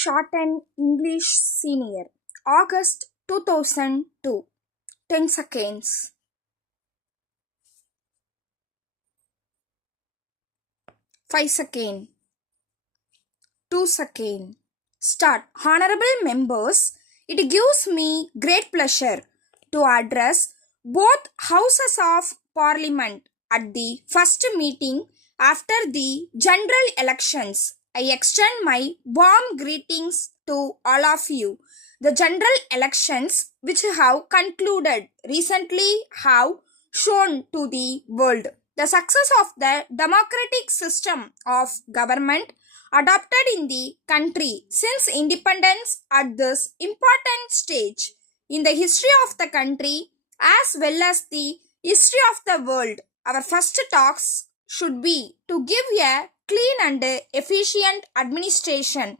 Shorthand English Senior, August 2002. 10 seconds. Five seconds. 2 seconds. Start. Honorable members, it gives me great pleasure to address both houses of parliament at the first meeting after the general elections. I extend my warm greetings to all of you. The general elections which have concluded recently have shown to the world the success of the democratic system of government adopted in the country since independence at this important stage in the history of the country as well as the history of the world. Our first talks should be to give a clean and efficient administration.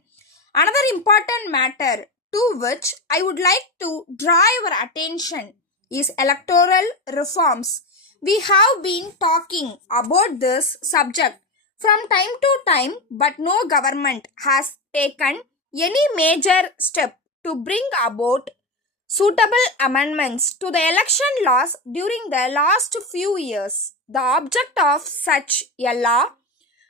Another important matter to which I would like to draw your attention is electoral reforms. We have been talking about this subject from time to time, but no government has taken any major step to bring about suitable amendments to the election laws during the last few years. The object of such a law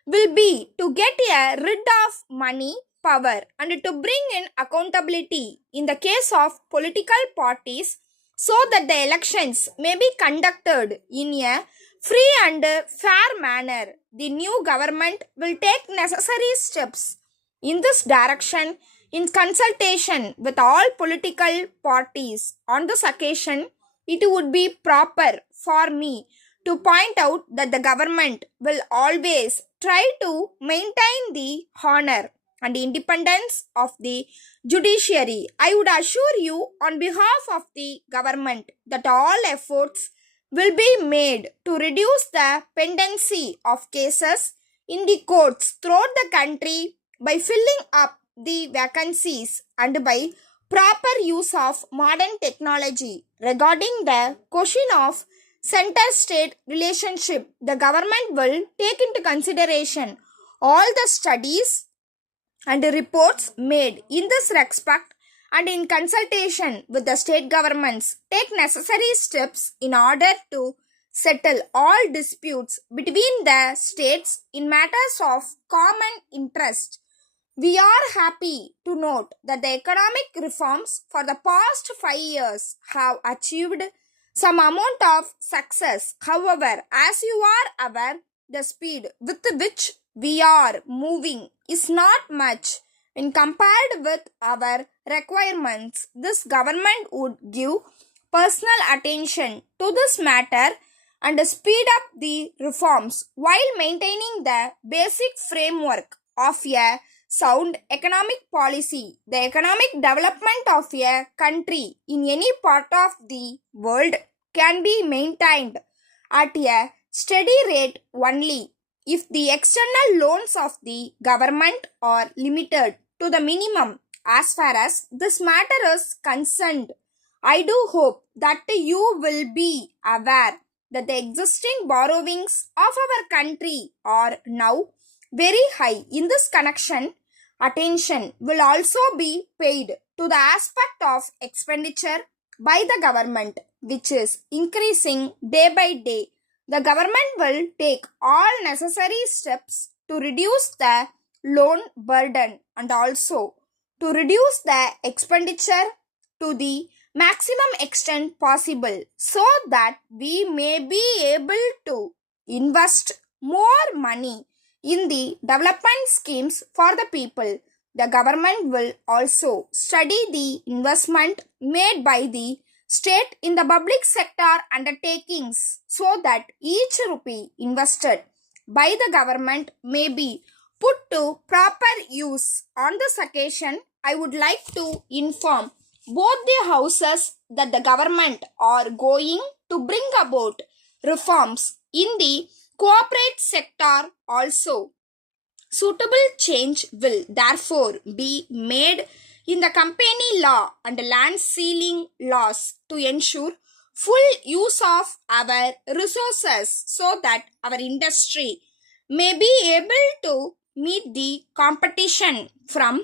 will be to get rid of money, power, and to bring in accountability in the case of political parties so that the elections may be conducted in a free and fair manner. The new government will take necessary steps in this direction in consultation with all political parties. On this occasion, it would be proper for me to point out that the government will always try to maintain the honor and independence of the judiciary. I would assure you on behalf of the government that all efforts will be made to reduce the pendency of cases in the courts throughout the country by filling up the vacancies and by proper use of modern technology. Regarding the question of center-state relationship, the government will take into consideration all the studies and reports made in this respect and in consultation with the state governments take necessary steps in order to settle all disputes between the states in matters of common interest. We are happy to note that the economic reforms for the past 5 years have achieved some amount of success. However, as you are aware, the speed with which we are moving is not much when compared with our requirements. This government would give personal attention to this matter and speed up the reforms while maintaining the basic framework of a sound economic policy. The economic development of a country in any part of the world can be maintained at a steady rate only if the external loans of the government are limited to the minimum. As far as this matter is concerned, I do hope that you will be aware that the existing borrowings of our country are now very high. In this connection, attention will also be paid to the aspect of expenditure by the government, which is increasing day by day. The government will take all necessary steps to reduce the loan burden and also to reduce the expenditure to the maximum extent possible so that we may be able to invest more money in the development schemes for the people. The government will also study the investment made by the state in the public sector undertakings so that each rupee invested by the government may be put to proper use. On this occasion, I would like to inform both the houses that the government are going to bring about reforms in the corporate sector also. Suitable change will therefore be made in the company law and land ceiling laws to ensure full use of our resources so that our industry may be able to meet the competition from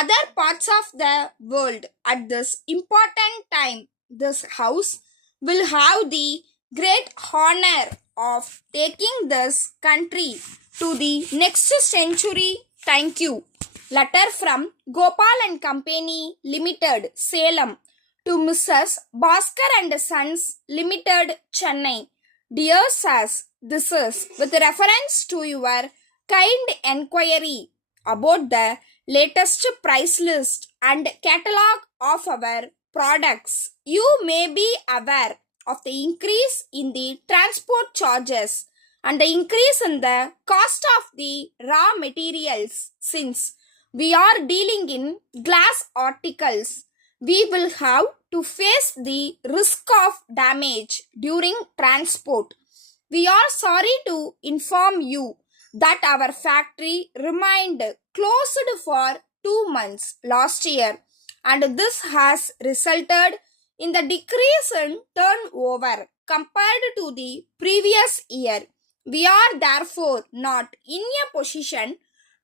other parts of the world at this important time. This house will have the great honor of taking this country to the next century. Thank you. Letter from Gopal and Company Limited, Salem, to Mrs. Bhaskar and Sons Limited, Chennai. Dear Sirs, this is with reference to your kind enquiry about the latest price list and catalog of our products. You may be aware of the increase in the transport charges and the increase in the cost of the raw materials. Since we are dealing in glass articles, we will have to face the risk of damage during transport. We are sorry to inform you that our factory remained closed for 2 months last year, and this has resulted in the decrease in turnover compared to the previous year. We are therefore not in a position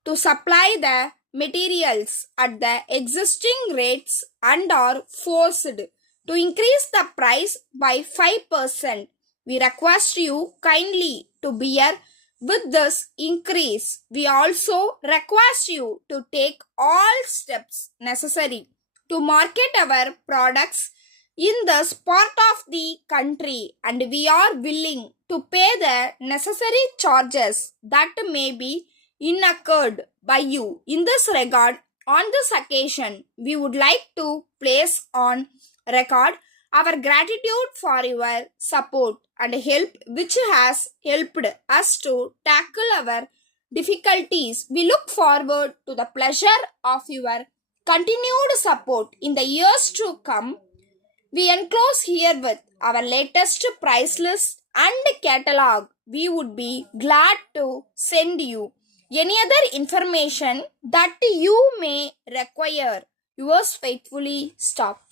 to supply the materials at the existing rates and are forced to increase the price by 5%. We request you kindly to bear with this increase. We also request you to take all steps necessary to market our products in this part of the country, and we are willing to pay the necessary charges that may be incurred by you. In this regard, on this occasion, we would like to place on record our gratitude for your support and help, which has helped us to tackle our difficulties. We look forward to the pleasure of your continued support in the years to come. We enclose herewith our latest price list and catalog. We would be glad to send you any other information that you may require. Yours faithfully, Stop.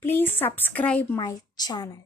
Please subscribe my channel.